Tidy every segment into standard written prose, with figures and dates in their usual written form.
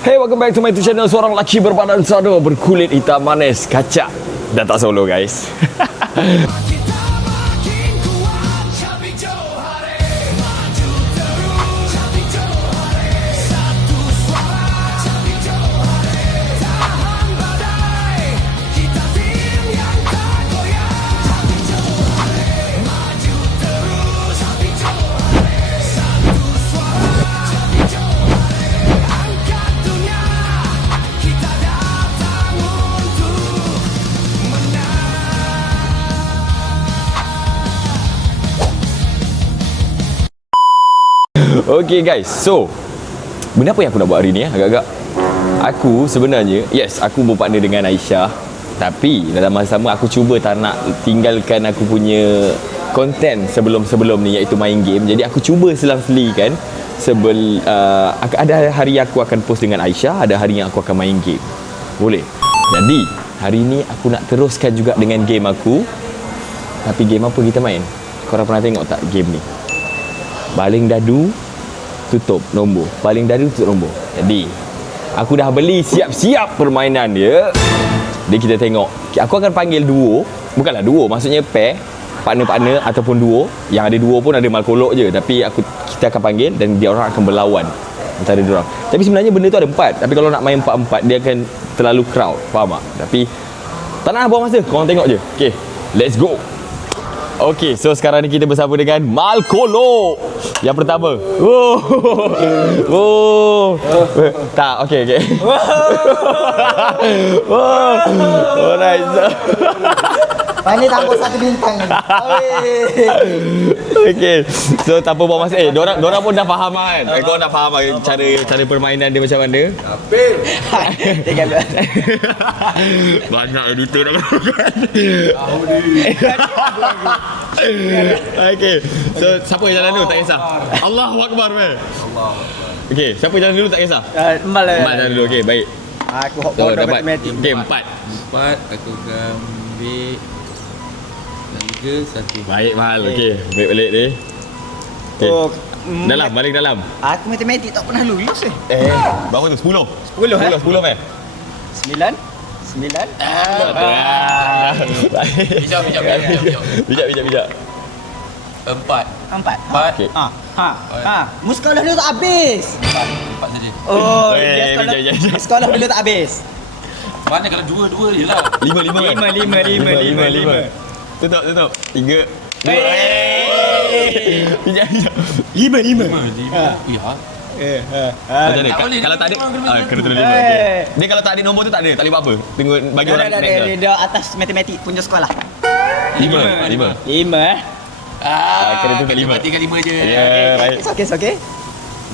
Hey, welcome back to my YouTube channel. Seorang lelaki berbadan sado berkulit hitam manis, kacak dan tak solo, guys. Okay guys, so benda apa yang aku nak buat hari ni agak-agak. Aku sebenarnya, yes, aku berpartner dengan Aisyah. Tapi dalam masa sama aku cuba tak nak tinggalkan aku punya konten sebelum-sebelum ni, iaitu main game. Jadi aku cuba selang-selikan ada hari aku akan post dengan Aisyah, ada hari yang aku akan main game. Boleh? Jadi hari ni aku nak teruskan juga dengan game aku. Tapi game apa kita main? Korang pernah tengok tak game ni? Baling dadu, tutup nombor. Baling dadu, tutup nombor. Jadi aku dah beli siap-siap permainan dia. Jadi kita tengok. Aku akan panggil duo. Bukanlah duo, maksudnya pair, partner-partner ataupun duo. Yang ada duo pun ada malkolok je. Tapi kita akan panggil dan dia orang akan berlawan antara dia orang. Tapi sebenarnya benda tu ada 4. Tapi kalau nak main 4-4 dia akan terlalu crowd. Faham tak? Tapi tak nak buang masa. Korang tengok je. Okay, let's go. Okay, so sekarang ni kita bersama dengan Malkolok. Yang pertama. Tak, okay. Nice. Ini tambah 1 bintang ni. Okay, so tanpa buang masa. Diorang pun dah faham kan? Korang dah faham cara permainan dia macam mana? Apil. Banyak editor nak lakukan. Okay, so siapa yang jalan dulu tak kisah. Allahu Akbar weh. Allah. Okay, siapa jalan dulu tak kisah. Embal jalan dulu. Okay, baik. Aku hok So, bodoh dapat matematik. game 4. Aku ambil 3, 1. Baik mahal. Okay, baik balik ni. Okay. Oh, Dalam, balik dalam. Aku matematik tak pernah lulus Berapa tu? 10? 10 10 meh? 9. Bijak. 4. Okay. Mu sekolah dulu tak habis. 4 saja. Oh, bijak. dia sekolah dulu tak habis. Mana kalau 2 je lah. 5 kan? 5. Tutup 3 2 Bijak 5 Ya. Kalau tak ada kena tulis 5. Dia kalau tak ada nombor tu tak ada, tak boleh buat apa. Tunggu bagi orang next. Dia atas matematik punya sekolah. 5 kena tutup 5. 3 kali 5 je. Ya, baik. It's okay. 7.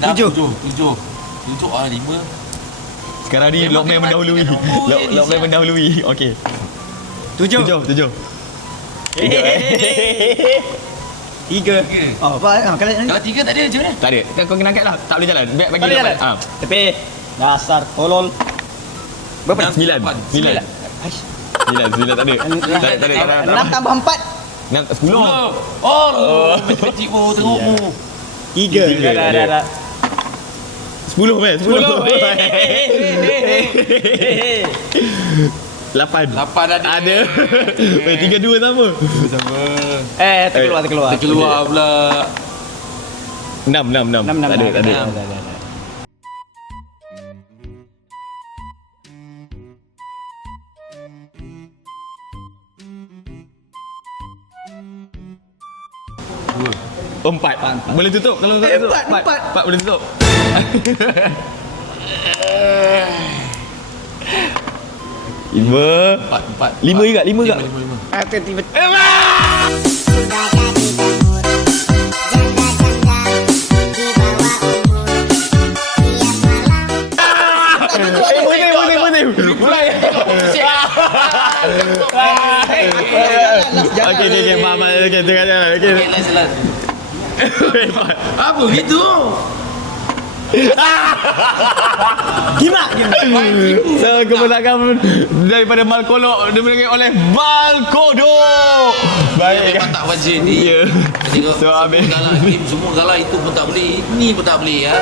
5. Sekarang ni Lokman mendahului. Lokman mendahului. Okey. 7. 3. Oh, apa? Kalau Kalau 3 tak ada macam mana? Tak ada. Kau kena angkat lah. Tak boleh jalan. Bagi boleh jalan. Tapi dasar tolol. Berapa? 9 tak ada. 6 tambah 4. 10. Oh, matematik pun tengokmu. 3. Dah. 10 meh. 10. 8 ada. 3-2 sama. Terkeluar pula. 6. Tak ada. Empat. Boleh tutup kalau tak tutup. 4 boleh tutup. 5 juga. Aku tiba Okay, maaf. Okay, tengah jalan. Okay. Apa gitu? Gimak je. So kemenangan daripada Malkolok diberikan oleh Malkodo. Baik. Memang tak wajib ni. Ya. Tengok So, semua habis. galah, tim semua galah, itu pun tak boleh, ni pun tak boleh ya.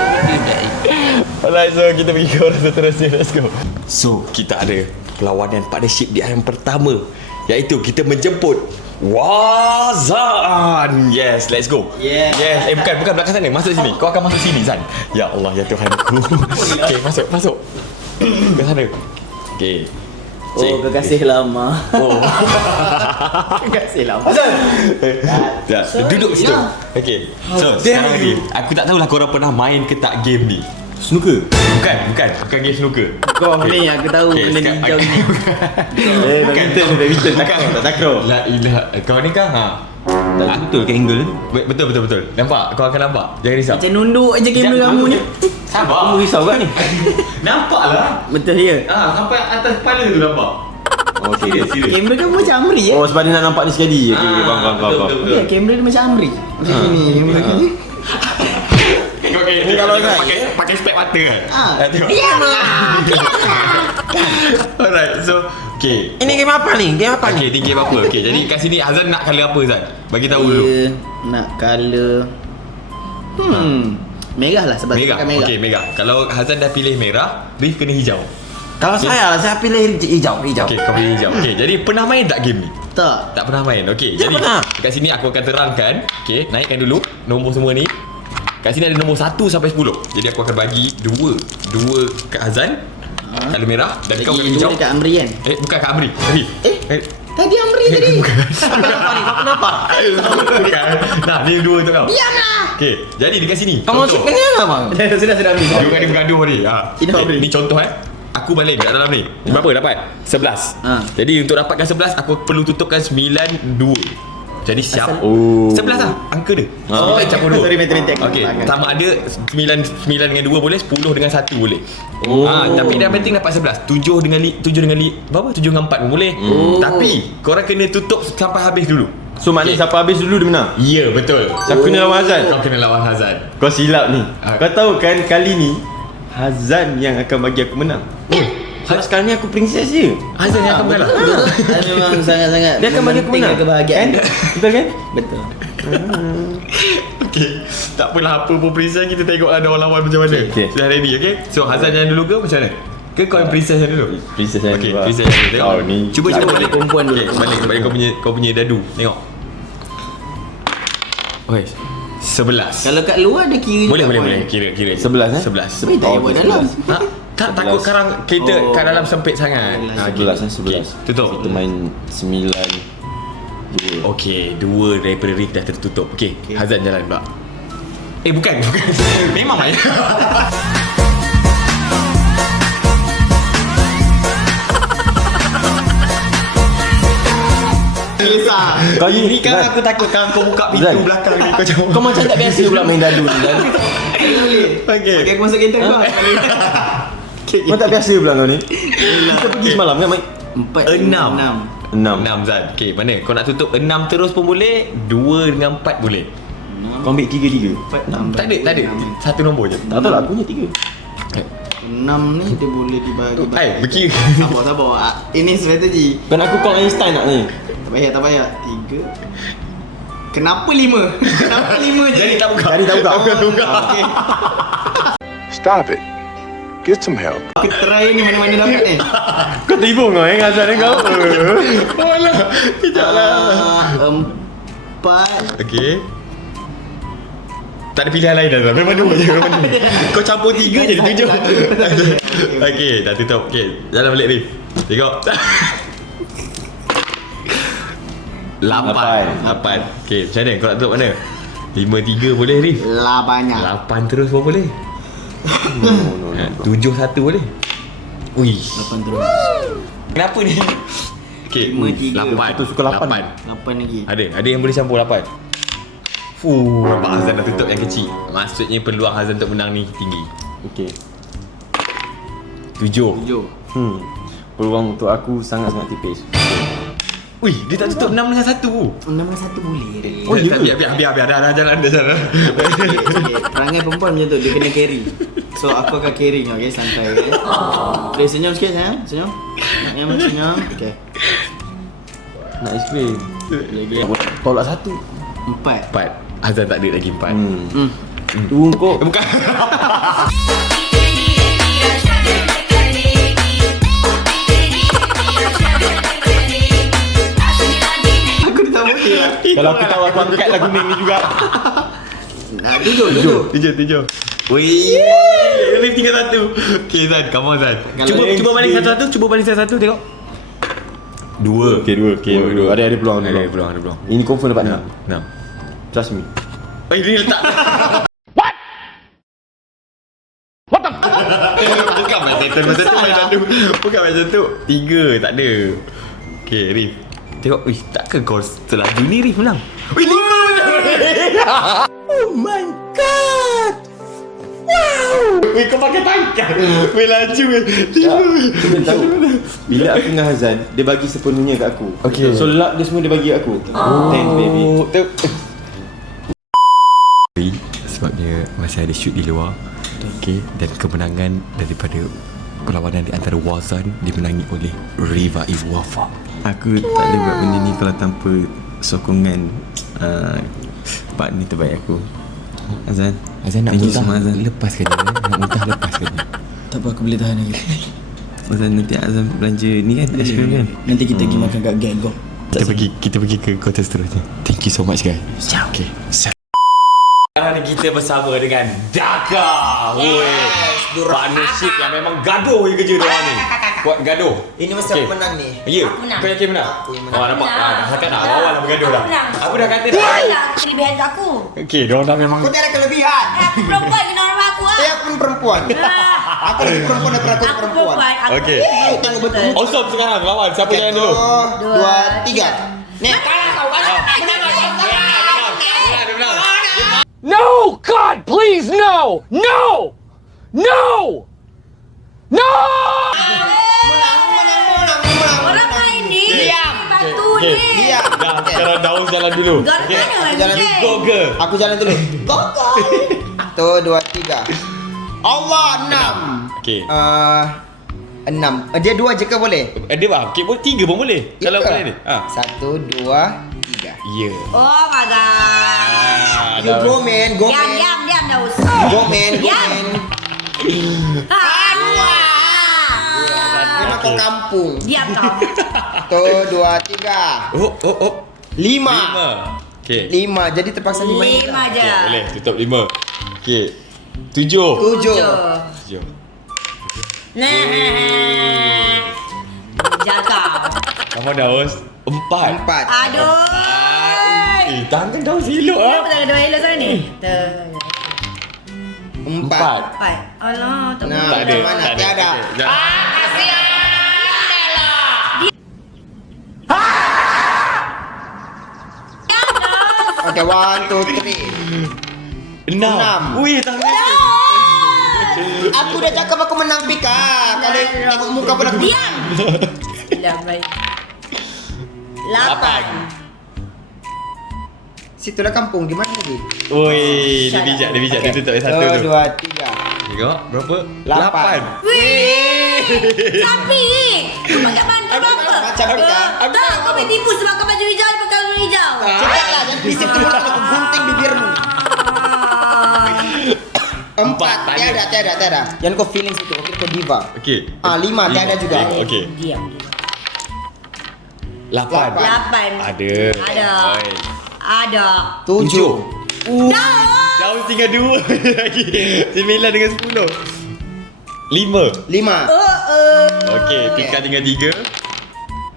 Alright, so kita pergi ke orang seterusnya. Let's go. So kita ada perlawanan partnership di yang pertama, iaitu kita menjemput Wazan. Yes, let's go. Yeah. Yes. Bukan belakang sana. Masuk sini. Kau akan masuk sini, Zan. Ya Allah, ya Tuhanku. Okey, masuk. Ke sana. Okey. Oh, kekasih lama. Oh. Kekasih lama. Ya, duduk situ. Okey. So, sekarang ni aku tak tahulah korang pernah main ke tak game ni. Snooker. Bukan game snooker. Kau ni aku tahu benda ni hijau ni. Badminton. Tak takraw. La ilaha. Kau ni kan? Ha. Betul ke angle tu? Betul. Nampak? Kau akan nampak. Jangan risau. Macam nunduk je kamera kamu ni. Sabar. Kamu risau kan ni? Nampaklah. Betul ya? Sampai atas kepala tu nampak. Oh, serius. Kamera kamu macam Amri Oh sebab dia nak nampak ni sekali. Okey, faham. Ya, kamera dia macam Amri. Macam ni. Kamera ni. Okey, ni kalau pakai spek mata kan? Tengok. Alright, so okey. Ini game apa ni? Game apa ni? Okey, tinggi apa? Okey, jadi kat sini Hazan nak colour apa Zan? Bagi tahu dulu. Dia nak colour merah lah sebab Merah. saya merah. Okey, merah. Kalau Hazan dah pilih merah, Rif kena hijau. Kalau saya pilih hijau. Okey, kau pilih hijau. Okey, jadi pernah main tak game ni? Tak. Tak pernah main. Okey, Ya, jadi pernah. kat sini aku akan terangkan. Okey, naikkan dulu nombor semua ni. Kat sini ada nombor 1 sampai 10. Jadi aku akan bagi 2 kat Hazan. Colour merah dan kau kena Lagi hijau. dua dekat Amri kan? Bukan kat Amri. Rif. Tadi Amri tadi. Kenapa ni? Kau kenapa? Bukan. Nah, ni 2 untuk kau. Diamlah. Okey, jadi dekat sini. Kamu masuk kena apa bang? Sudah Amri. Dia kan bergaduh ni. Ini Amri. Ni contoh Aku balik kat dalam ni. Berapa dapat? 11. Jadi untuk dapatkan 11 aku perlu tutupkan 9 2. Jadi siap. 11 lah angka dia. 9 campur 2. Sorry, matematik aku Okey, lupa. sama ada 9 dengan 2 boleh, 10 dengan 1 boleh. Tapi dia penting dapat 11. 7 dengan berapa? 7 dengan 4 pun boleh. Tapi korang kena tutup sampai habis dulu. So maknanya siapa habis dulu dia menang. Ya, betul. Siapa kena lawan Hazan? Kau kena lawan Hazan. Kau silap ni. Kau tahu kan kali ni Hazan yang akan bagi aku menang. Sebab sekarang ni aku princess je. Hazan yang akan menang. Memang sangat-sangat. Dia akan bagi aku menang. Kebahagiaan. Kan? Betul kan? Betul. Okey, tak apalah apa pun princess, kita tengoklah lawan macam mana. Okey. Sudah ready, okey? So Hazan yang dulu ke macam mana? Ke kau yang princess yang dulu? Princess yang Okey, dulu. princess yang dulu. Tengok. Kau ni. Cuba balik perempuan dulu. Okey, balik kau punya dadu. Tengok. Oi. 11. Kalau kat luar ada kira Boleh. juga, Kira. 11 11. Tapi tak payah buat dalam. Tak takut sekarang kita kat dalam sempit sangat. 11 Okey, tutup. Kita main 9 Okey, 2 daripada Rick dah tertutup. Okey, Hazan jalan pula. Bukan. Memang main. Kau Ni kan aku takut kan kau buka pintu Zan. belakang ni kau Kau macam tak biasa pula main dadu ni kan? Okey. Okey, aku masuk kereta kau. Kau tak biasa pula kau ni. Kita pergi semalam kan main 4 6. 6 Zan. Okey, mana? Kau nak tutup 6 terus pun boleh, 2 dengan 4 boleh. Kau ambil 3 Tak ada. Satu nombor je. Tak tahu lah aku punya 3 6 ni dia boleh dibagi. Berkira. Sabar. Ini strategi. Kan aku call Einstein nak ni. Tak payah. 3. Kenapa 5? Kenapa 5 je? Jadi tak buka. Okey. Stop it. Get some help. Kita try ni mana-mana dapat ni. Kau tipu kau Hazan kau. Alah, kejaplah. 4. Okey. Tak ada pilihan lain dah. Memang 2 je. Kau campur 3 je 7. Okey, dah tutup. Okey, jalan balik Rif. Tengok. 8. Okey, macam mana? Kau nak tutup mana? 5-3 boleh Rif. Lah banyak. 8 terus pun boleh. 7-1 boleh. Ui. 8 terus. Kenapa ni? Okey, 5-3. 8. Aku suka 8. 8 lagi. Ada yang boleh campur 8. Nampak Hazan dah tutup yang kecil. Maksudnya peluang Hazan untuk menang ni tinggi. Okey. 7. 7. Peluang untuk aku sangat-sangat tipis. Wih, dia tak tutup 6 dengan 1. 6 dengan 1 boleh. Oh, ya. Biar dah jalan dah jalan. Okay. Perangai perempuan macam tu, dia kena carry. So aku akan carry kau, okay? Santai, okay? Okay, senyum sikit sayang. Senyum. Nak senyum. Okay. Nak explain. Lagi. Tolak 1. 4. 4. Azan tak ada lagi 4. Tu kau. Bukan. Aku dah tak boleh lah. Kalau aku tahu aku angkat lagu ni juga. Nah, tujuh. 7. Wih, Rif tinggal 1. Okay Zan, come on Zan. Cuba balik satu-satu, cuba balik satu-satu tengok. 2. Okay, 2. Ada peluang. Ada peluang. Ini confirm dapat 6. Trust me. Oh, ini letak. Bukan macam tu. Bukan macam tu. 3 tak ada. Okay, Rif. Tengok, takkan kau selaju ni Rif menang? Wih, 5 menang. Oh my god. Wow. Wih, kau pakai tangkap. Wih, laju weh. 5. Tahu. Bila aku dengan Hazan, dia bagi sepenuhnya kat aku. Okay. So luck dia semua dia bagi aku. Thanks baby. Sebabnya masih ada shoot di luar. Okay. Dan kemenangan daripada perlawanan di antara Wazan dimenangi oleh Riva Izwafa. Aku tak boleh buat benda ni kalau tanpa sokongan partner terbaik aku. Azan nak muntah, lepaskan dia. Nak muntah, lepaskan dia. Tak apa, aku boleh tahan lagi. Azan, nanti Azan belanja ni kan, aiskrim kan. Nanti kita pergi makan kat Gego. Kita pergi ke kota seterusnya. Thank you so much guys. Ciao. Okay. Sekarang ni kita bersama dengan Daka. Partnership yang memang gaduh je kerja diorang ni. Buat gaduh. Ini mesti aku menang ni. Ya, Aku menang. kau yakin menang? Aku Nampak? menang. Dah cakap dah, awal dah bergaduh dah. Aku menang. Aku dah kata Dia dah. lah kelebihan kat aku. Okay, diorang dah memang. Kau tiada kelebihan. Aku perempuan kena orang aku lah. Saya pun perempuan. Aku lagi perempuan daripada aku Aku perempuan. perempuan. Aku Okey. Tengok betul. Awesome sekarang lawan. Siapa jalan dulu? 2, 3. Ni. Kalah kau. No! God, please, no! No! No! No! Orang main ni. Diam. Batu Okey. ni. Diam. Dah, sekarang Daus jalan dulu. Kau ada mana? jalan Vijay? Go girl. Aku jalan dulu. Gogol. Tu 2, 3. Allah 6. Okey. 6. Dia 2 je ke boleh? Dia bang, okay, 3 pun boleh. Kalau Ya ke? boleh ni. 1, 2, 3. Ya. Oh my god. You go man, go man. Diam Daus. Go man, go Diam. man. Memang Ah. kau kampung. Diam kau. Tu 2, 3. Oh. 5. Okey. 5. Jadi terpaksa 5. 5 je. Okay, boleh tutup 5. Okey. 7. 7. 7. Nah. Jaga. Nama Daus 4. 4. Aduh. Tangan Daus elok ah. Kenapa tak ada elok sana ni? 4. 4. Alah, tak Nah, Tak ada. mana? Tak ada. Tiada. Okey, Okay, 1, 2, 3. 6. Wih, tangan. Aku dah cakap aku menang Pika. Kalau tengok muka pun aku Diam. Dah baik. 8. Situlah kampung. Di mana lagi? Wih, dia bijak. Dia tutup satu tu. 2, 3. Tengok, berapa? 8. Wih. Sapi ni. Kau pakai bantal apa? Macam Pika. Tak, kau main tipu sebab kau baju hijau, pakai baju hijau. Cepatlah, jangan bisik tu mulut aku gunting bibirmu. 4. Tiada. Jangan kau feeling situ. Okay, kau diva. Okey. 5. Tiada juga. Okey. Diam. 8. 8. Ada. Ada. 7. Daun tinggal 2 lagi. 9 dengan 10. 5. 5. Okey, Pika tinggal 3.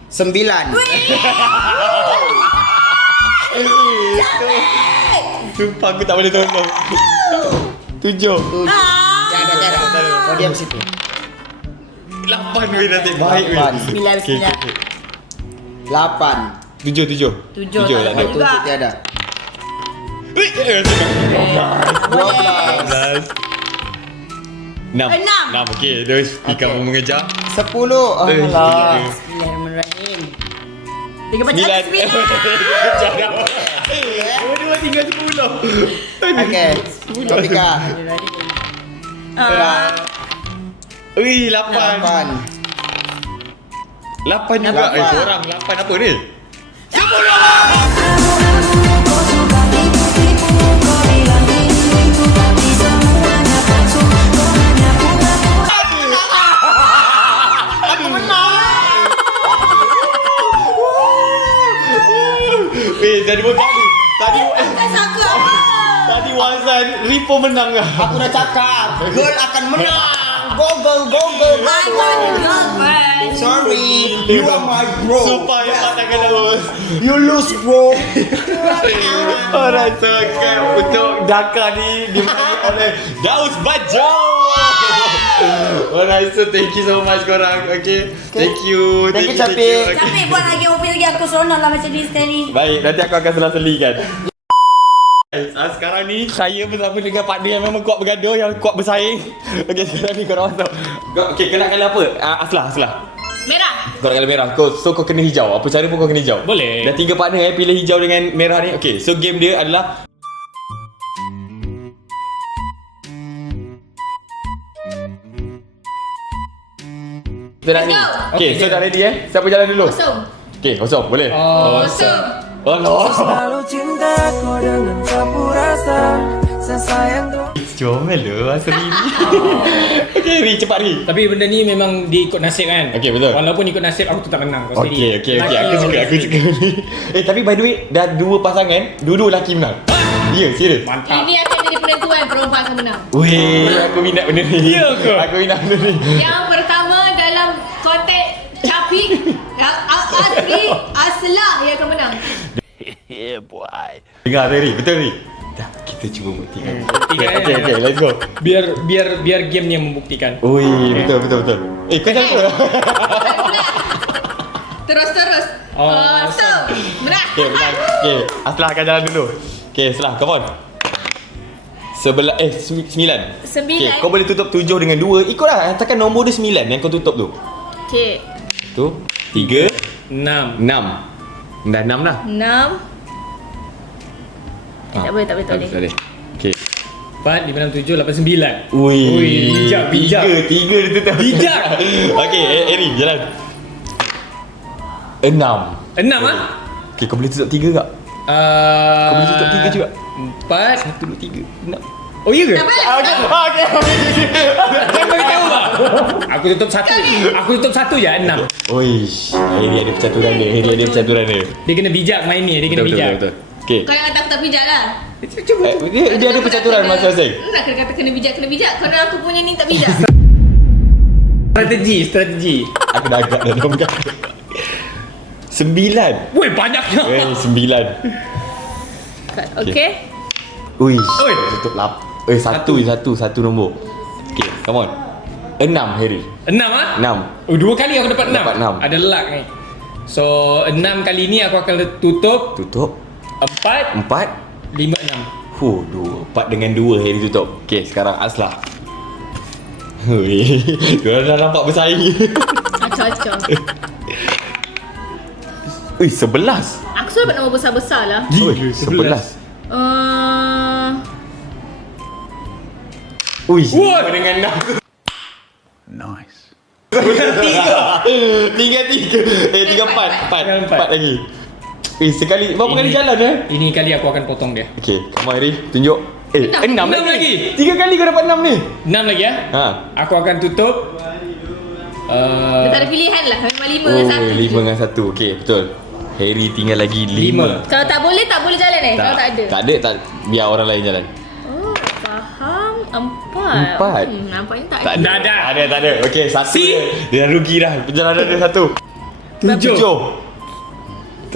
9. Sumpah aku tak boleh tolong. 7. Tiada. Kau diam situ. 8 weh nanti baik weh. 8. 9. 8. 7. 7 tak ada. juga. Tiada. Weh, 12. 6. 6. Okey, terus Pika Okey. pun mengejar. 10. Alah. Bismillahirrahmanirrahim. 3 baca 9. Dua tinggal 10. Okay. Topika. Ui, 8 juga. Korang 8 apa ni? Tadi pun Tadi Wazan Ripo menang lah. Aku dah cakap, girl akan menang. Go girl, go girl. I want to go first. Sorry, you are my bro. Sumpah yang patahkan terus. You lose bro. Orang cakap untuk Dakar ni dimenangi oleh Daus Bajo. Alright, so thank you so much korang. Okay, thank you. Thank you, Capik. Okay. Capek buat lagi office lagi. Aku seronok lah macam ni sekali. Baik, nanti aku akan selah-selikan. Sekarang ni saya bersama dengan partner yang memang kuat bergaduh, yang kuat bersaing. Okey, sekarang ni korang masuk. Okey, kena kala apa? Aslah. Merah. Kau nak kala merah. So kau kena hijau. Apa cara pun kau kena hijau. Boleh. Dah 3 partner pilih hijau dengan merah ni. Okey, so game dia adalah kita nak ni. Let's go. Okey, so dah ready Siapa jalan dulu? Kosong. Okey, kosong. Boleh? Kosong. Oh no. Selalu cintaku dengan sapu rasa sesayang doa. Comel lu asal ni. Okey, Ri, cepat Ri. Tapi benda ni memang diikut nasib kan. Okey, betul. Walaupun ikut nasib aku tetap menang. Kau Okey. sendiri. Aku suka ni. Tapi by the way, dah 2 pasangan, dua-dua lelaki menang. Ya, serius. Mantap. Ini akan jadi penentuan perempuan sama menang. Weh, aku minat benda ni. Ya ke? Aku minat benda ni. Yang pertama dalam konteks Capik, Asri, Aslah yang akan menang. Dengar Ri, betul Ri? Dah, kita cuba buktikan. Okey, let's go. Biar game ni yang membuktikan. Oi, betul. Kau jangan pula. Terus. Kosong. Menang. Okey, benar. Okey, Aslah akan jalan dulu. Okey, Aslah, come on. 9. 9. Okey, kau boleh tutup 7 dengan 2. Ikutlah, hantarkan nombor dia 9 yang kau tutup tu. Okey. Tu, 3, 6. 6. Dah 6 dah. 6. Tak boleh. Boleh. Okey. 4, 5, 6, 7, 8, 9. Ui, Ui, bijak. 3 dia tutup. Bijak. Okey, Eri, jalan. 6. 6 ah? Okey, kau boleh tutup 3 tak? Kau boleh tutup 3 juga. 4. 1, 2, 3, 6. Oh iya ke? Tak boleh. Okey. Jangan bagi tahu lah. Aku tutup 1 je 6. Oish, Eri ada percaturan dia. Dia kena bijak main ni, dia kena bijak. Betul. Okey. Kau yang kata aku tak bijak lah. Cuba. Dia ada percaturan masing-masing. Nak kena kata kena bijak. Kalau aku punya ni tak bijak. Strategi. Aku dah agak dah dalam gak. 9. Woi, banyaknya. 9. Okey. Uish. Oi. Tutup 8. Satu nombor. Okey, come on. 6 Harry. 6 ah? 6. Oh, 2 kali aku dapat 6. Dapat 6. Ada luck ni. So, 6 kali ni aku akan tutup Tutup 4, 4. 5, 6. 4 dengan 2 Harry tutup. Okey, sekarang Aslah. Hui. Diorang dah nampak bersaing. Acau-acau. Ui, 11. Aku selalu dapat nombor besar-besar lah. Ui, 11. Ui, Woi. dengan 6. Nice. Tinggal 3. 4 Empat. lagi. Sekali berapa kali jalan Ini kali aku akan potong dia. Okey, come on Harry, tunjuk. 6 Enam lagi. lagi. 3 kali kau dapat 6 ni. 6 lagi ya. Ha. Aku akan tutup Dia tak ada pilihan lah. Memang 5 Oh, dengan 1. 5 dengan 1. Okey, betul. Harry tinggal lagi 5. Kalau tak boleh jalan Kalau tak ada. Tak, biar orang lain jalan. Oh, faham. 4. 4. Nampaknya tak Tak ada. ada. Tak ada. Okey, 1 Si? dia dah rugi dah. Perjalanan dia 1. 7. 7.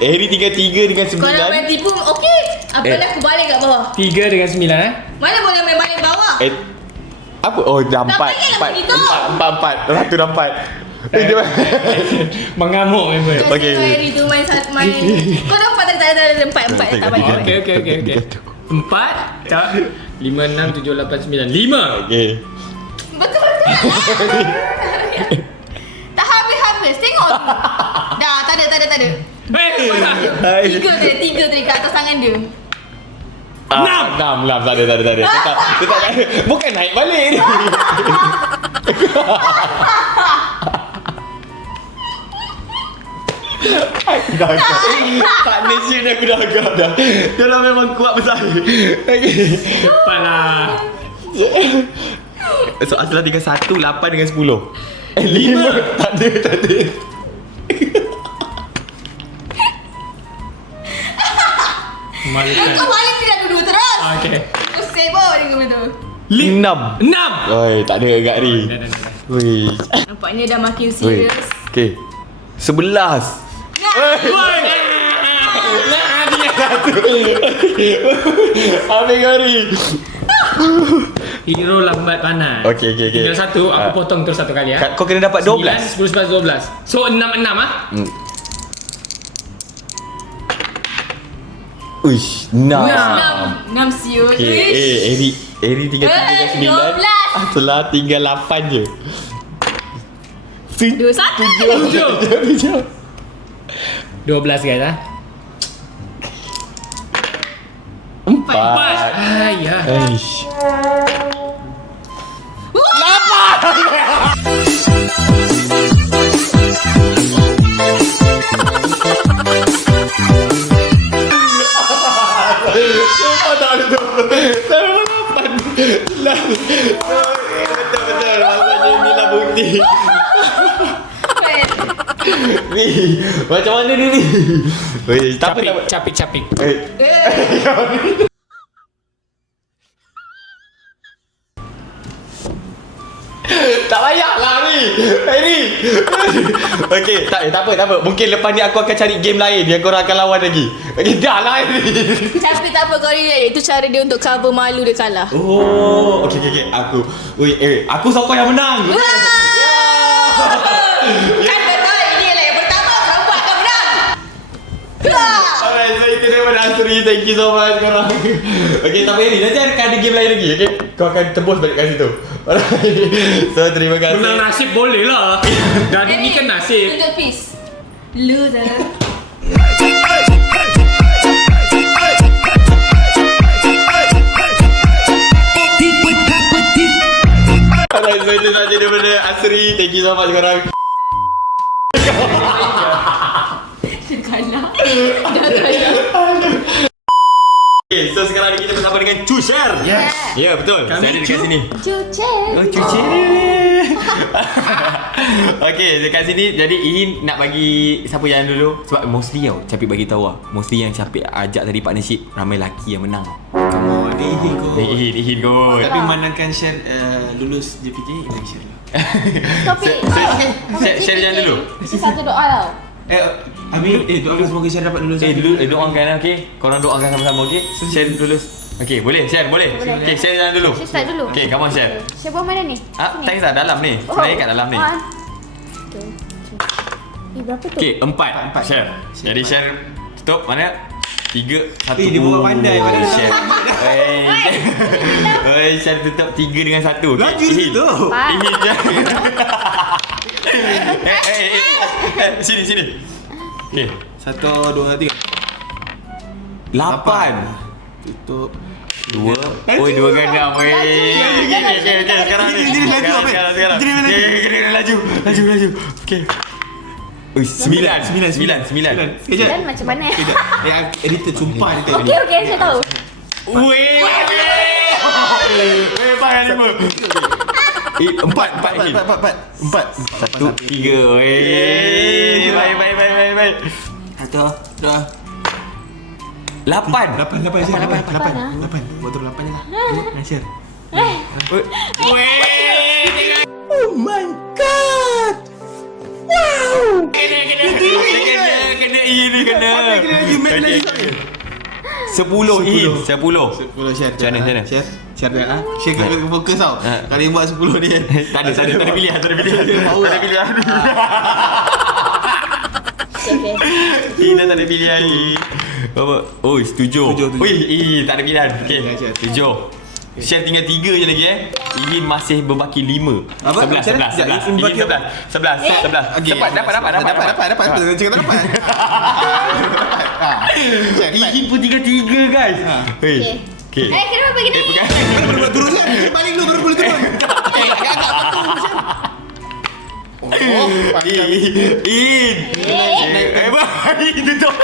Harry tinggal 3 dengan 9. Kalau nak main tipu, okey. Apalah aku balik kat bawah. 3 dengan 9 Mana boleh main balik bawah? Apa? Oh, dah 4. Tak payahlah begitu. 4. Satu dah 4. Mengamuk member. Kasi Okey. Harry tu main. Kau dapat tak ada 4 tak balik. Okey. 4 tak 5, 6, 7, 8, 9 5 Okay. Betul. Tak habis-habis. Tengok tu. Dah, tak ada. Tiga tadi kat atas tangan dia. 6 tak ada. Tak. Bukan naik balik ni. Partnership ni aku dah agak dah. Dia dah memang kuat besar. Okay. Cepatlah. So Aslah tinggal 1, 8 dengan 10. 5. Tak ada. Kau balik tidak dulu terus. Okay. Kau sibuk dengan betul. 6. 6 Oi, tak ada kat Ri. Wei. Nampaknya dah makin Wei. serius. Okay. 11. Habis Gori. Hero lambat panas. Okay. Tinggal 1, aku potong terus 1 kali ya. Kau kena dapat 12. 9, 10, 11, 12. So 6 ah. Uish, 6. 6 siul. Okay, Eri tinggal 3 dengan 9. 12. Itulah tinggal 8 je. 2, 1. 12 guys ah. 4. Ya. Aish. Sumpah tak ada tu. Saya 8. Betul. Maksudnya inilah bukti. Ni, macam mana dia ni? Weh, tak apa. Capik. Tak payahlah ni. Ni. Okey, tak apa. Mungkin lepas ni aku akan cari game lain yang korang akan lawan lagi. Okey, dah lah ni. Tapi tak apa kau relate. Itu cara dia untuk cover malu dia kalah. Oh, okey. Aku sokong yang menang. Kan betul. Ini lah yang pertama. Perempuan akan menang. Alright, so itu dia pada Asri. Thank you so much korang. Okay, tak payah ni. Nanti akan ada game lain lagi, okay? Kau akan tembus balik kat situ. Alright. So, terima kasih. Menang nasib boleh lah. Dan ini kan nasib. Tunjuk piece. Loser. Alright, so itu sahaja daripada Asri. Thank you so much korang. Kalah. Dah kalah. Okay, so sekarang ni kita bersama dengan Cucer. Yes. Ya, betul. Saya ada dekat sini. Cuce. Oh, Cucer. Okay, dekat sini. Jadi Ihin nak bagi siapa yang dulu? Sebab mostly tau, Capik bagi tahu lah. Mostly yang Capik ajak tadi partnership, ramai lelaki yang menang. Kamu dia Ihin kot. Ihin kot. Tapi manangkan share lulus JPJ, kita share lah. Topik. Share yang dulu. Itu satu doa tau. Doakan semoga share dapat lulus. Dulu doakan okey. Korang doakan sama-sama okey. Share lulus. Okey, boleh share, boleh. Okey, share jalan dulu. Share start dulu. Okey, come on share. Share buat mana ni? Tak kisah dalam ni. Sebenarnya kat dalam ni. Berapa tu? Okey, 4 share. Jadi share tutup mana? 3 1. Dia buat pandai pada share. Oi, share tutup 3 dengan 1. Laju tu. Sini. Okey. 1, 2, 3. 8. Tutup. 2. Oi, 2 ganda. Oi. Sekarang laju. Okey. Oi, 9. Sekejap. Dan macam mana? Editor sumpah editor. Okey, saya tahu. Weh. Banyak 5. 4. 1, 3. Weh. Baik. 1, 2. 8. 8. Buat 8 je lah. Nak share. Weh. Oh my god! Wow! Kena ini kena. Okey. 10 in. 10 share. Macam mana? Share dah. Share ke fokus tau. Kalau dia buat 10 dia. Tak ada pilihan. Okey. Kita tak ada pilihan ni. Apa? Oh, setuju. Setuju. Oi, tak ada pilihan. Okey. Ya, ya. Setuju. Share tinggal 3 je lagi Ihin masih berbaki 5. Apa? 11. Ihin baki Ihin 11. Okey. Dapat. Cakap dapat. Ihin pun tinggal 3 guys. Hei. Okey. Kenapa begini? Buat turun kan? Balik dulu baru boleh turun. In. Tutup.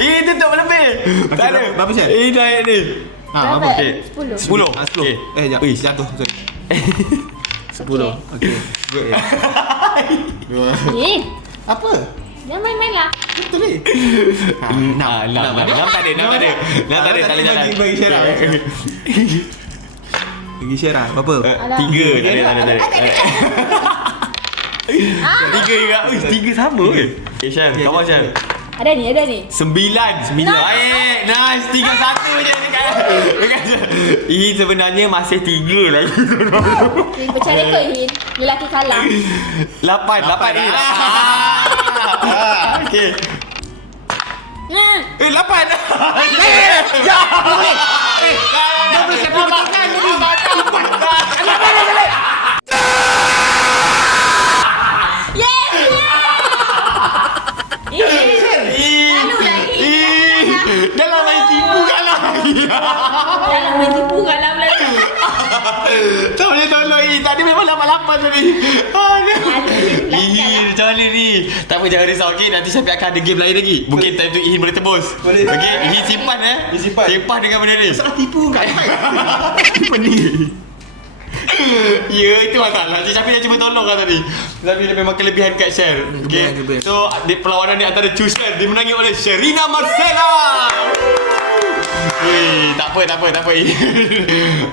Tutup lebih. Tak ada. Berapa set? Naik ni. Berapa? Okey. 10. 10. 10. Jap. Jatuh. Sorry. 10. Okey. Good. Apa? Jangan main-main lah. Betul ni. Nak tak ada. Tak boleh jalan. Bagi share lah. Bagi share lah. Berapa? 3. Tak ada. 3 juga. 3 sama ke? Okay, Syan. Kawan Syan. Ada ni. 9. Baik. Nice. 3-1 je dekat. Ini sebenarnya masih 3 lagi. Pecah rekod Hin. Lelaki kalah. 8. Okey. 8. Dalam main tipu kalah. Dalam main tipu kalah pula. Tak boleh tolong ni. Tadi memang 8 tadi. Macam mana ni? Tak apa, jangan risau. Okey, nanti Syafiq akan ada game lain lagi. Mungkin time tu Ihin boleh tebus. Boleh. Okey, Ihin simpan simpan dengan benda ni. Salah tipu kan? Apa ni? Ya, itu masalah. Syafiq dah cuba tolong kan tadi. Tapi dia memang kelebihan kat Syar. Okey. Kelebihan. So, perlawanan ni antara Chuslan dimenangi oleh Sherina Marcella. Tak apa.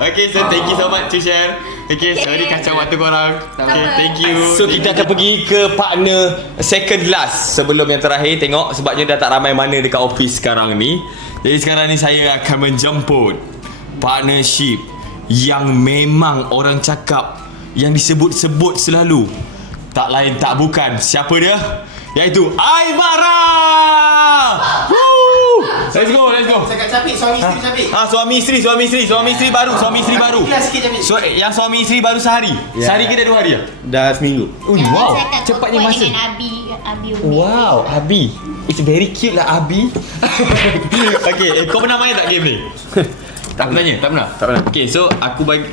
Okay, so thank you so much to share. Okay, sorry kacau waktu korang. Okay, thank you. So kita akan pergi ke partner second last sebelum yang terakhir. Tengok sebabnya dah tak ramai mana dekat office sekarang ni. Jadi sekarang ni saya akan menjemput partnership yang memang orang cakap, yang disebut-sebut selalu. Tak lain tak bukan, siapa dia? Iaitu Aimara. Let's go. Cakap Syafiq, suami isteri Syafiq. Suami isteri baru. Bilas sikit Syafiq. So, yang suami isteri baru sehari. Sehari ke dah 2 hari dah? Dah seminggu. Wow, cepatnya masa. Dengan Abi Umi. Wow, Abi. It's very cute lah Abi. Okay, kau pernah main tak game ni? Tak pernah. Okay, so aku bagi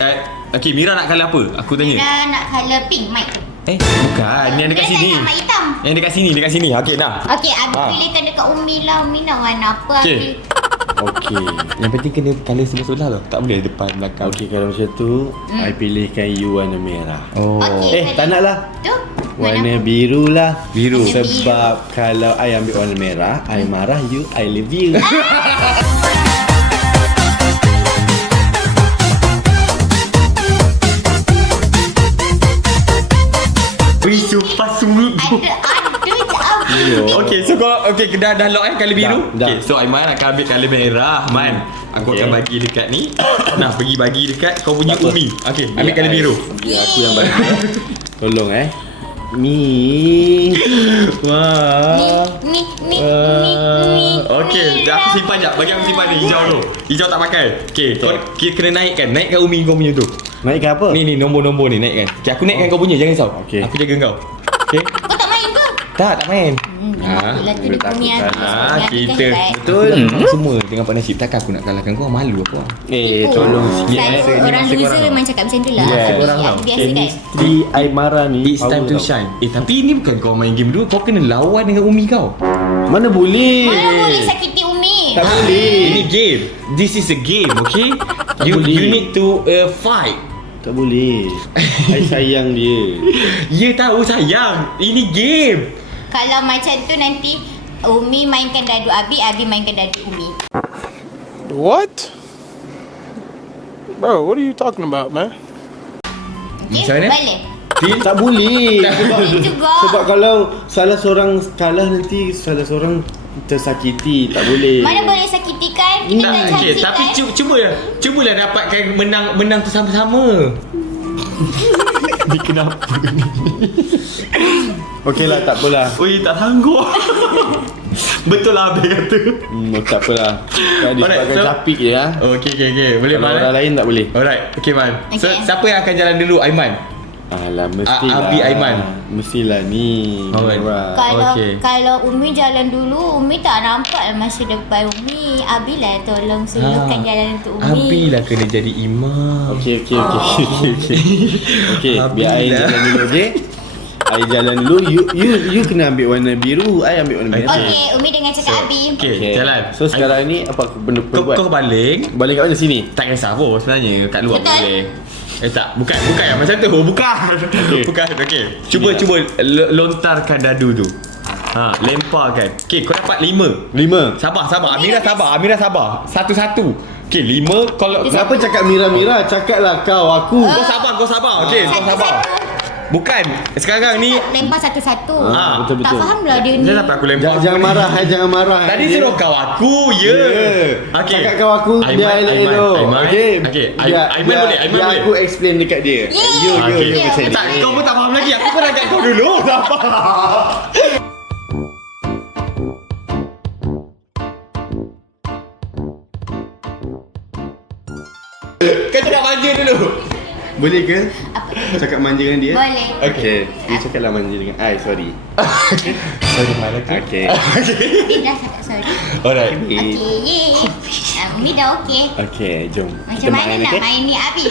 okay, Mira nak colour apa? Aku tanya. Dah nak colour pink mic tu. Bukan. Yang dekat Dia sini. nak mak hitam. Yang dekat sini. Okay, dah. Okey, Abi pilihkan dekat Umi lah. Umi nak warna apa Okay. Abi? Okay. Yang penting kena colour sebelah-sebelah tau. Tak boleh depan belakang. Okey, kalau macam tu, I pilihkan you warna merah. Oh. Okey, Tak nak lah. Tu. Warna biru lah. Biru. Sebab kalau I ambil warna merah, I marah you, I love you. Sumpah sungguh. Ada je Abi. Okay, so kau dah lock colour biru. Dah. Okay, so Aiman akan ambil colour merah. Man, aku akan bagi dekat ni. Nah, pergi bagi dekat kau punya Tak apa. Umi. Okay, ambil colour biru. Biar aku yang bagi. Tolong Mi. Wah. Ni. Okay, dah aku simpan jap. Bagi aku simpan ni hijau tu. Hijau tak pakai. Okay, kau kena naikkan Umi kau punya tu. Naikkan apa? Ni nombor-nombor ni naikkan. Okay, aku naikkan kau punya, jangan risau. Okay. Aku jaga kau. Okay? Kau tak main ke? Tak main. Patutlah tu dia punya. Kita. Betul. Semua dengan partnership. Takkan aku nak kalahkan kau, malu aku. Tolong sikit. Orang loser memang cakap macam tu lah. Biasa kan. Chemistry Aimara ni It's time power to tau. shine. Tapi ini bukan kau main game dulu. Kau kena lawan dengan Umi kau. Mana boleh? Mana boleh sakiti Umi? Tak boleh. Ini game. This is a game, okay? Tak You boleh. need to fight. Tak boleh. I sayang dia. Ya tahu sayang. Ini game. Kalau macam tu nanti Umi mainkan dadu Abi mainkan dadu Umi. What? Bro, what are you talking about, man? Okay, Macam mana? boleh? Tak boleh. Boleh juga. Sebab kalau salah seorang kalah nanti salah seorang tersakiti. Tak boleh. Mana boleh sakiti kan? Kita tak Okay, janji tapi kan? cubalah dapatkan menang bersama-sama. Ni kenapa ni? Okey lah, tak apalah. Oi, tak sanggup. Betul lah Abang kata. Tak apalah. Kan dia Alright, sebagai so- capik je lah. Okay. Boleh Kalau Man? orang lain tak boleh. Alright, okay Man. So Okay. siapa yang akan jalan dulu? Aiman? Alah mestilah. Abi Aiman. Mestilah ni. Alright. Nora. Kalau Umi jalan dulu, Umi tak nampak masa depan Umi. Abi lah tolong sulukan jalan untuk Umi. Abi lah kena jadi imam. Okey. Okey, Abi biar I lah. jalan dulu, okey? I jalan dulu. You kena ambil warna biru, I ambil warna merah. Okey, Umi dengan cakap Abi. Okay, jalan. So sekarang ni apa benda Kau buat? baling. Balik kat mana sini? Tak kisah pun sebenarnya. Kat luar Betul. boleh. Tak, bukan yang macam tu. Bukan. Bukan. Okey. Cuba lontarkan dadu tu. Lemparkan. Okey, kau dapat 5. 5. Sabar. Amira sabar. Satu-satu. Okey, 5 kalau Kenapa cakap Mira? Cakaplah aku. kau sabar. Okey, kau sabar. Bukan. Sekarang ni Lempar satu-satu. Betul. Tak faham lah dia ni. dia dapat aku lempar. Jangan marah. Tadi suruh kau aku, ya. Okey. Cakap kau aku biar elok. Okey. Aiman boleh. Biar aku explain dekat dia. You macam Tak, ni. kau pun tak faham lagi. Aku pernah kat kau dulu. Sabar. Kau cakap manja dulu. Boleh ke? Cakap manja dengan dia? Boleh. Okey. You cakaplah manja dengan I, sorry. Sorry, mana lagi? Okey. Umi dah cakap sorry. Alright. Okey, ye. Umi dah okey. Okey, jom. Macam mana nak main ni Abi?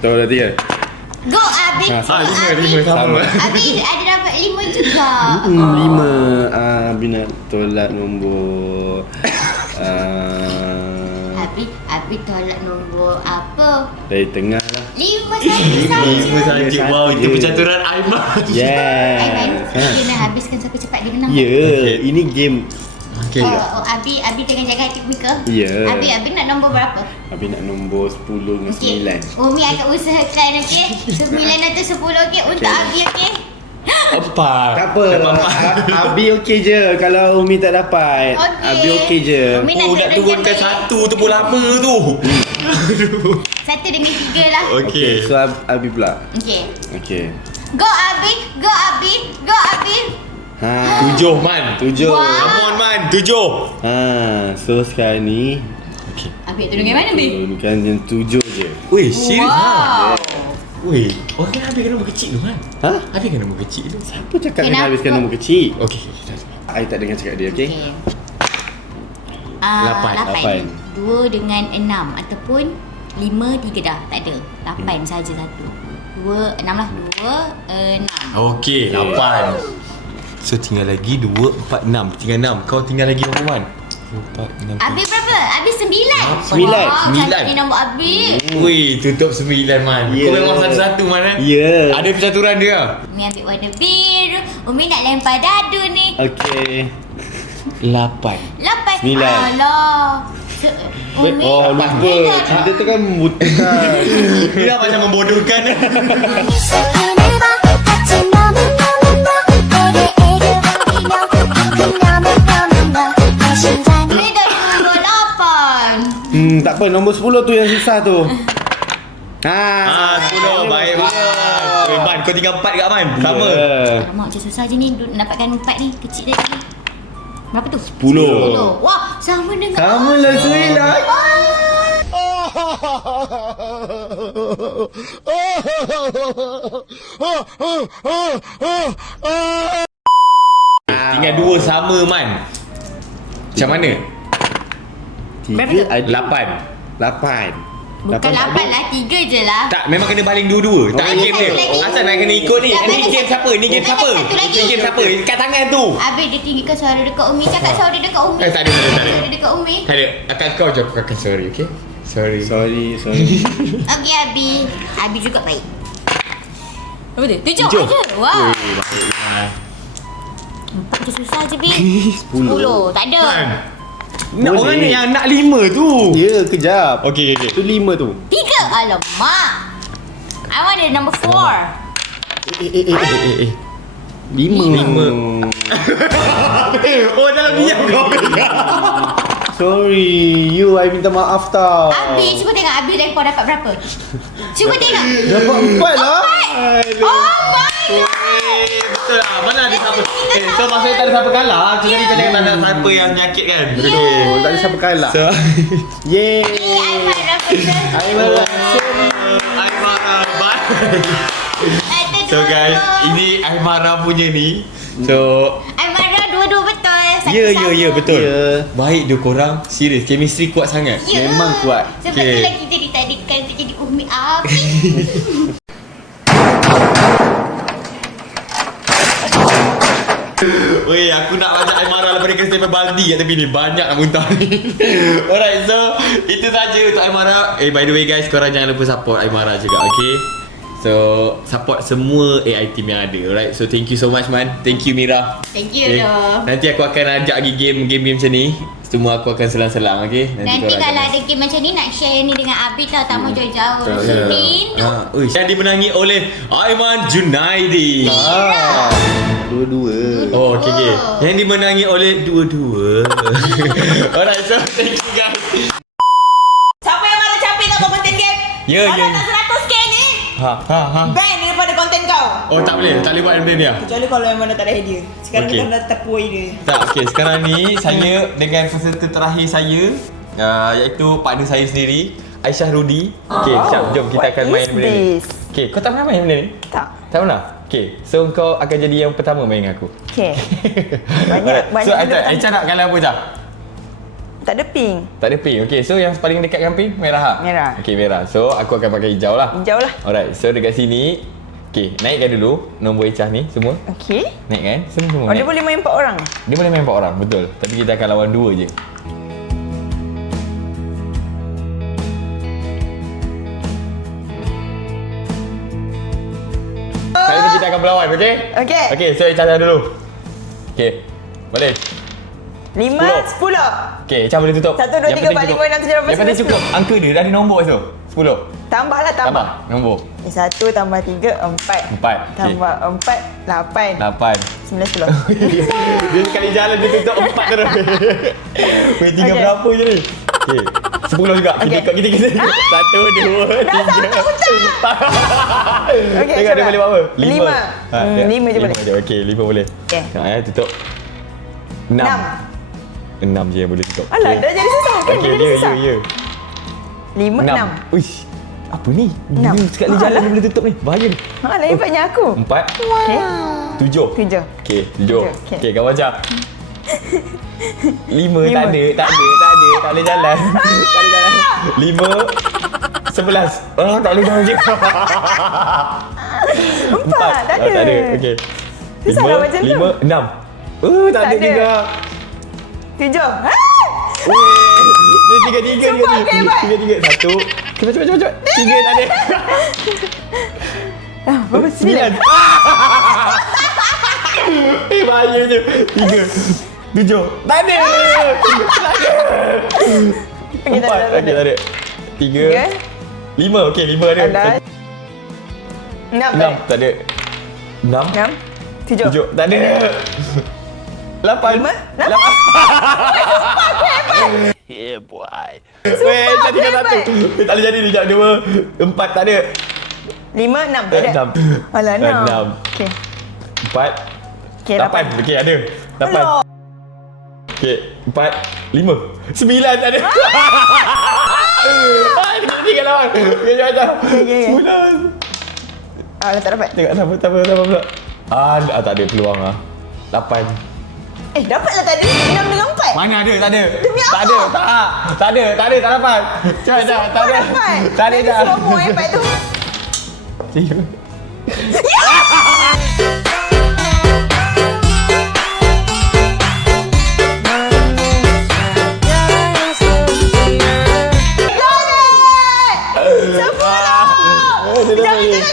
Tahu dah 3. Go Abi. Lima sama. Abi ada dapat 5 juga. 5. Abi nak tolak nombor Abi tolak nombor apa? dari tengah lah. 5 saja. Saja. Wow, itu percaturan Aiman. Aiman, Yes. dia nak habiskan sampai cepat dia menang. Ya, ini game. Okey. Abi tengah jaga hati Umi ke? Ya. Abi nak nombor berapa? Abi nak nombor 10 dengan 9. Umi akan usahakan okey. 9 atau 10 okey untuk Abi okey. Empat. Tak apa. Abi okey je kalau Umi tak dapat. Okey. Abi okey je. Umi nak Nak turunkan satu tu pun lama tu. 1 dengan 3 lah. Okey. So Abi pula. Okey. Okey. Go Abi. 7 Man. 7. Wow. Come on Man, 7. So sekarang ni Abi turun dengan mana Abi? turunkan yang 7 je. Weh, serius Wow. Weh, orang kan habiskan nombor kecil tu Man. Ha? Habiskan nombor kecil tu. Siapa cakap Kenapa? kena habiskan nombor kecil? Okey. I tak dengar cakap dia, okey? Okey. Lapan. 2 dengan 6 ataupun 5 3 dah tak ada. 8 saja satu. 2 6 lah. 2 6. Okey, 8. So tinggal lagi 2, 4, 6. Tinggal 6. Kau tinggal lagi berapa Man? 4, 6. Abi berapa? Abi 9. 9. Wow, 9. cantiknya nombor Abi. Weh, tutup 9 Man. Ya. Kau memang satu-satu Man. Ya. Ada percaturan dia. Umi ambil warna biru. Umi nak lempar dadu ni. Okey. 8. 8. 9. Alah. Umi. Oh, lupa. Kita tu kan membutuhkan. Dia macam membodohkan. Umi dah nombor 8. Tak apa, nombor 10 tu yang susah tu. 10. Baik Man. Weh Man, kau tinggal 4 kat Man. Sama. Ya. Alamak, macam susah je ni dapatkan 4 ni. Kecil dia tadi. Berapa tu? 10. Wah, sama dengan Sama lah Suila. Tinggal 2 sama Man. Macam mana? 3 ada 8. 8. Bukan 8 lah, 3 je lah. Tak, memang kena baling dua-dua. Tak Lagi game dia. satu lagi. Asal nak kena ikut ni? Tak, Ni mana game satu- siapa? Ni game mana siapa? satu lagi? Ni game siapa? Kat tangan tu. Habis dia tinggikan suara dekat Umi. Cakap suara dekat Umi. Tak ada. Suara dekat Umi. Tak ada. Akan kau je aku akan sorry, okay? Sorry. Sorry. Okey, Abi. Abi juga baik. Apa dia? 7 7. aja. Wah. 4 je susah je, Bi. 10. Tak ada. Man. Nak Boleh. orang ni yang nak 5 tu. Ya, kejap. Okey. Tu 5 tu. 3. Alamak. I want the number 4. 5. Oh, dalam diam kau. Sorry, I minta maaf tau. Abi, cuba tengok Abi dan kau dapat berapa? Cuba tengok. Dapat 4 lah. Oh my god. Betul lah. Mana ada siapa? So maksudnya tak ada siapa kalah. So jadi kau jangan tanda siapa yang nyakit kan? Betul, tak ada siapa kalah. So Yeay. Aimara present. Aimara. Aimara bye. So guys, ini Aimara punya ni. So Aimara dua-dua betul. Ya betul. Ya. Baik dia korang. Serius, chemistry kuat sangat. Ya. Memang kuat. Sebab Okay. itulah kita ditadikan untuk jadi Umi Abi. Weh, aku nak ajak Aimara lepas dia kena stepper baldi kat tepi ni. Banyak nak muntah ni. Alright, so itu saja untuk Aimara. By the way guys, korang jangan lupa support Aimara juga, okay? So, support semua AI team yang ada. Alright, so thank you so much man. Thank you Mira. Thank you doh. Nanti aku akan ajak lagi game macam ni. Semua aku akan selang-selang, okay? Nanti korang kalau jangan- ada game macam ni nak share ni dengan Abi tau, tak mau jauh-jauh. Ya. Rindu. Yang dimenangi oleh Aiman Junaidi. Dua-dua. Oh, okay. Yang dimenangi oleh dua-dua. Alright, so thank you guys. Siapa yang marah capek kau konten game? Ya. Kalau tak 100k ni, Ha. ban daripada konten kau. Oh, tak boleh buat benda ni lah. Kecuali kalau yang mana tak ada hadiah. Sekarang Okey. kita dah tepui dia. Tak, okay. Sekarang ni saya dengan peserta terakhir saya, iaitu partner saya sendiri, Aisyah Rudi. Okay, siap. Jom kita akan main benda ni. Okay, kau tak pernah main benda ni? Tak. Tak pernah? Okay, so kau akan jadi yang pertama main dengan aku. Okay. Alright. So, Aisyah nak kalah apa Aisyah? Tak ada pink. Tak ada pink. Okay, so yang paling dekat dengan pink, merah ha? Merah. Okay, merah. So, aku akan pakai hijau lah. Hijau lah. Alright, so dekat sini, okay, naikkan dulu nombor Aisyah ni semua. Okay. Naikkan, semua Oh, dia naik. boleh main 4 orang? Dia boleh main 4 orang, betul. Tapi kita akan lawan 2 je. Kali ni kita akan berlawan, okey? Okey. Okey, so Aisyah dulu. Okey. Boleh. 5, 10. Okey, Aisyah boleh tutup. 1, 2, 3, 4, 5, 6, 7, 8, 9, Yang penting cukup. Angka dia dah ada nombor tu. 10. Tambahlah, Tambah nombor. 1 tambah 3, 4. 4. Tambah 4, 8. 8. 9, 10. Dia sekali jalan dia tutup 4 terus. Weh, tinggal Okey. berapa je ni? Okey. 10 juga. Kita Okey. ikut kita. 1, 2, 3. Okey, Tengok dia cuba. boleh buat apa? 5. 5 je boleh. Okey, 5 boleh. Okey. Tengok tutup. 6. 6 je yang boleh tutup. Alah, dah jadi susah kan? Okey, Jadi susah. ya. 5, 6. Uish. Apa ni? Enam. Dia sekali jalan dia boleh tutup ni. Bahaya ni. Ha, lain banyak aku. 4. Okey. 7. 7. Okey, 7. Okey. Okey, kau baca. 5 tak ada, tak boleh jalan. Tak boleh jalan. 5 11. Oh, tak boleh jalan je. 4, tak ada. Tak ada. Okey. Susah lah macam tu. 5 6. Tak ada ada. juga. 7. Ha? Dia 3. Sumpah, aku hebat. 3. 1. Cepat. 3 tak ada. Berapa? 9. Bahaya je. 3. 7. Tak ada. Okey, 4. Okey, tak ada. 3. 5. Okey, 5 ada. Ada. 6. 6. Tak ada. 6. 6. 7. 7. Tak ada. 8. 5. 8. Yeah, boy. Weh, tak tinggal 1. Tak boleh jadi ni. 2. 4 tak ada. 5, 6. Tak ada. 6. Alah, 6. 6. Okey. 4. Okey, 8. Okey, ada. 8. Okey, 4. 5. 9 tak ada. Tinggal lawan. Okey, jom. Okey. 10. Alah, tak dapat. Tengok tak apa pula. Tak ada peluang lah. 8. Dapatlah tadi. 6 dengan 4. Mana ada? Tak ada. Demi Tak apa? ada. Tak ada. Tak dapat. Tak ada. Kau dapat. Tak ada. Nanti slow-mo iPad tu.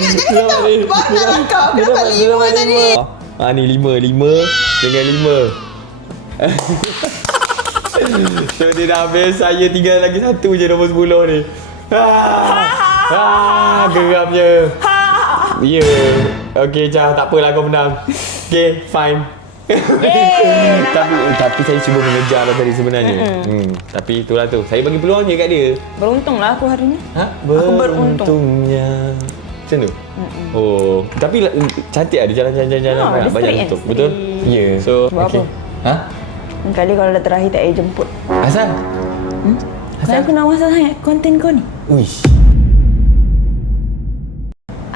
Jangan kau. Aku dapat 5 tadi. Ni 5 dengan 5. So dia dah habis. Saya tinggal lagi 1 je nombor 10 ni. Geramnya. Ya. Okey, Jah, tak apalah kau menang. Okey, fine. Tapi saya cuba mengejar lah tadi sebenarnya. Tapi itulah tu. Saya bagi peluang je kat dia. Beruntunglah aku hari ni. Ha? Aku beruntung. Beruntungnya. Macam tu? Oh, tapi cantik lah dia jalan-jalan dia banyak straight and untuk. Betul? Ya. Yeah. So, Sebab okay. apa? Ha? Kali kalau dah terakhir tak payah jemput. Hasan? Kenapa aku nak masak sangat konten kau ni? Uish.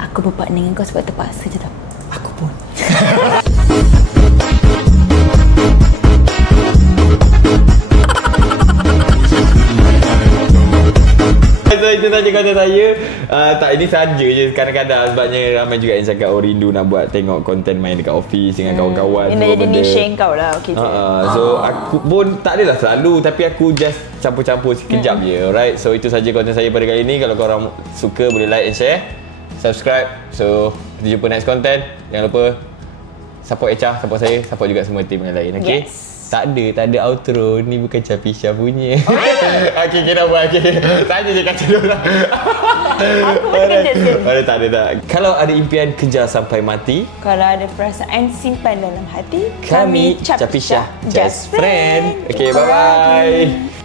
Aku berpartner dengan kau sebab terpaksa je tau. Aku pun. So itu saja kata saya. Tak, ini saja je kadang-kadang sebabnya ramai juga yang cakap rindu nak buat tengok konten main dekat office dengan kawan-kawan. Ini dah jadi mission kau lah. Okay, so aku pun tak adalah selalu, tapi aku just campur-campur sekejap je. Alright, so itu saja konten saya pada kali ni. Kalau korang suka boleh like and share, subscribe. So kita jumpa next content. Jangan lupa support Echa, support saya, support juga semua tim yang lain. Okay? Yes. Tak ada outro. Ni bukan Chapisha punya. Okay, kita buat. Okay. Saja je kata dia orang. Aku pun kerja sekali. Tak ada. Kalau ada impian kejar sampai mati. Kalau ada perasaan simpan dalam hati, Kami Chapisha Just Friend. Okay, bye-bye.